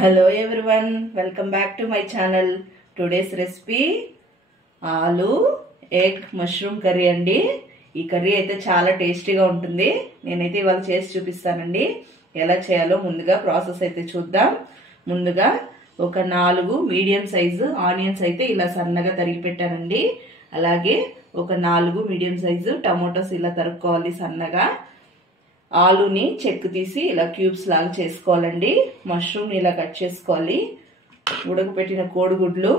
Hello everyone, welcome back to my channel. Today's recipe ఆలు egg mushroom curry అండి. ఈ curry అయితే చాలా టేస్టీగా ఉంటుంది. నేనైతే ఇవాళ చేసి చూపిస్తానండి. ఎలా చేయాలో ముందుగా ప్రాసెస్ అయితే చూద్దాం. ముందుగా ఒక 4 మీడియం సైజు ఆనియన్స్ అయితే ఇలా సన్నగా తరిగి పెట్టానండి. అలాగే ఒక 4 మీడియం సైజు టమాటోస్ ఇలా తరుక్కోవాలి సన్నగా. ఆలుని చెక్కు తీసి ఇలా క్యూబ్స్ లాగా చేసుకోవాలండి. మష్రూమ్ ఇలా కట్ చేసుకోవాలి. ఉడకపెట్టిన కోడిగుడ్లు.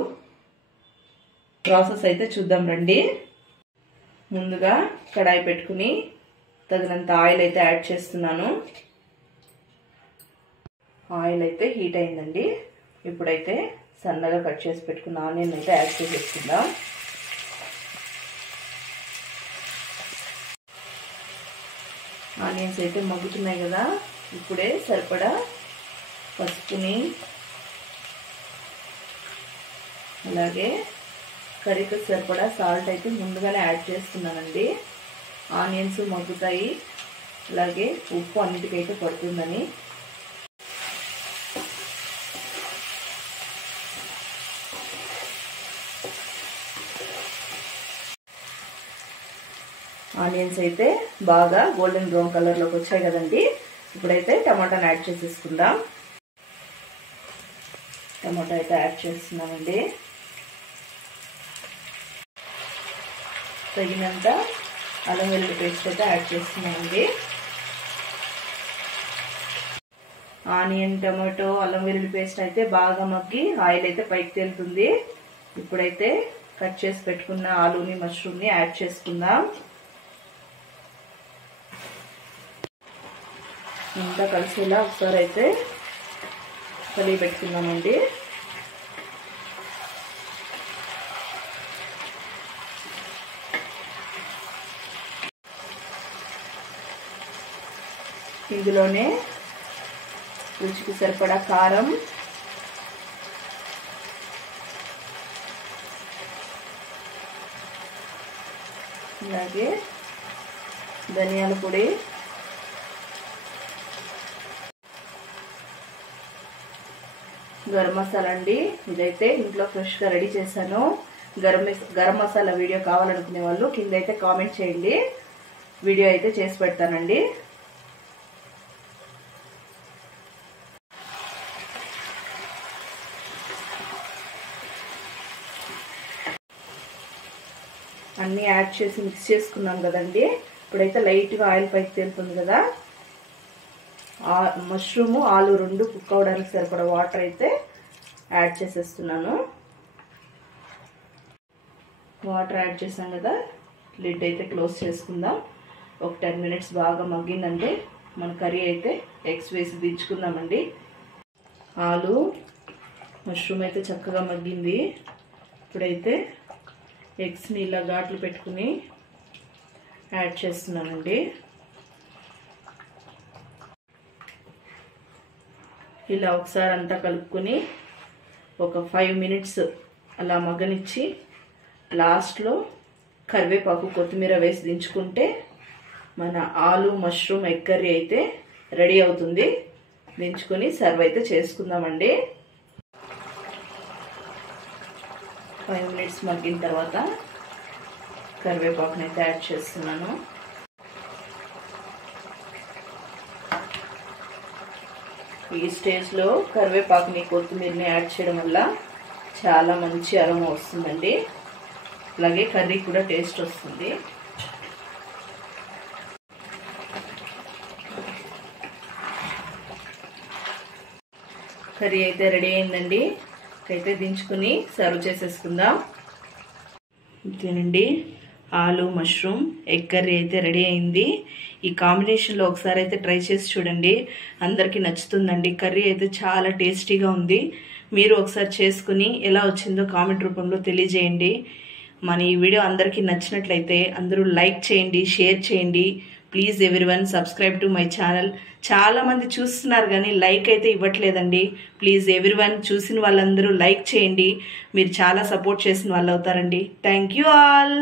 ప్రాసెస్ అయితే చూద్దాం రండి. ముందుగా కడాయి పెట్టుకుని తగినంత ఆయిల్ అయితే యాడ్ చేస్తున్నాను. ఆయిల్ అయితే హీట్ అయిందండి. ఇప్పుడైతే సన్నగా కట్ చేసి పెట్టుకున్న ఆనియన్ అయితే యాడ్ చేసేసుకుందాం. ఆనియన్స్ అయితే మగ్గుతున్నాయి కదా, ఇప్పుడే సరిపడా పసుపుని అలాగే కర్రీకి సరిపడా సాల్ట్ అయితే ముందుగానే యాడ్ చేస్తున్నానండి. ఆనియన్స్ మగ్గుతాయి, అలాగే ఉప్పు అన్నిటికైతే పడుతుందని. ఆనియన్స్ అయితే బాగా గోల్డెన్ బ్రౌన్ కలర్లోకి వచ్చాయి కదండి. ఇప్పుడైతే టమాటాని యాడ్ చేసేసుకుందాం. టమాటా అయితే యాడ్ చేస్తున్నామండి. తగినంత అల్లం వెల్లుల్లి పేస్ట్ అయితే యాడ్ చేస్తున్నామండి. ఆనియన్, టమాటో, అల్లం వెల్లుల్లి పేస్ట్ అయితే బాగా మగ్గి ఆయిల్ అయితే పైకి తేలుతుంది. ఇప్పుడైతే కట్ చేసి పెట్టుకున్న ఆలుని మష్రూమ్ని యాడ్ చేసుకుందాం. అంతా కలిసేలా ఒకసారి అయితే కలిపి పెట్టుకుందామండి. ఇందులోనే రుచికి సరిపడా కారం, అలాగే ధనియాల పొడి, గరం మసాలా అండి. ఇదైతే ఇంట్లో ఫ్రెష్గా రెడీ చేశాను. గరం మసాలా వీడియో కావాలనుకునే వాళ్ళు కింద అయితే కామెంట్ చేయండి. వీడియో అయితే చేసి పెడతానండి. అన్నీ యాడ్ చేసి మిక్స్ చేసుకున్నాం కదండి. ఇప్పుడైతే లైట్గా ఆయిల్ పైకి తేలుతుంది కదా. మష్రూము, ఆలు రెండు కుక్ అవడానికి సరిపడా వాటర్ అయితే యాడ్ చేసేస్తున్నాను. వాటర్ యాడ్ చేసాం కదా, లిడ్ అయితే క్లోజ్ చేసుకుందాం. ఒక 10 మినిట్స్ బాగా మగ్గిందంటే మన కర్రీ అయితే ఎగ్స్ వేసి దించుకుందామండి. ఆలు మష్రూమ్ అయితే చక్కగా మగ్గింది. ఇప్పుడైతే ఎగ్స్ని ఇలా ఘాట్లు పెట్టుకుని యాడ్ చేస్తున్నానండి. ఇలా ఒకసారి అంతా కలుపుకొని ఒక 5 మినిట్స్ అలా మగ్గనిచ్చి లాస్ట్లో కరివేపాకు, కొత్తిమీర వేసి దించుకుంటే మన ఆలు మష్రూమ్ ఎగ్ కర్రీ అయితే రెడీ అవుతుంది. దించుకొని సర్వ్ అయితే చేసుకుందామండి. 5 మినిట్స్ మగ్గిన తర్వాత కరివేపాకుని అయితే యాడ్ చేస్తున్నాను. ఈ స్టేజ్లో కరివేపాకుని, కొత్తిమీరని యాడ్ చేయడం వల్ల చాలా మంచి అరోమా వస్తుందండి. అలాగే కర్రీ కూడా టేస్ట్ వస్తుంది. కర్రీ అయితే రెడీ అయిందండి. అయితే దించుకుని సర్వ్ చేసేసుకుందాం. ఇదేనండి ఆలు మష్రూమ్ ఎగ్ కర్రీ అయితే రెడీ అయింది. ఈ కాంబినేషన్లో ఒకసారి అయితే ట్రై చేసి చూడండి, అందరికీ నచ్చుతుందండి. కర్రీ అయితే చాలా టేస్టీగా ఉంది. మీరు ఒకసారి చేసుకుని ఎలా వచ్చిందో కామెంట్ రూపంలో తెలియజేయండి. మన ఈ వీడియో అందరికీ నచ్చినట్లయితే అందరూ లైక్ చేయండి, షేర్ చేయండి. Please everyone subscribe to my channel. చాలా మంది చూస్తున్నారు కానీ లైక్ అయితే ఇవ్వట్లేదండి. ప్లీజ్ ఎవ్రీవన్ చూసిన వాళ్ళందరూ లైక్ చేయండి. మీరు చాలా సపోర్ట్ చేసిన వాళ్ళు అవుతారండి. Thank you all.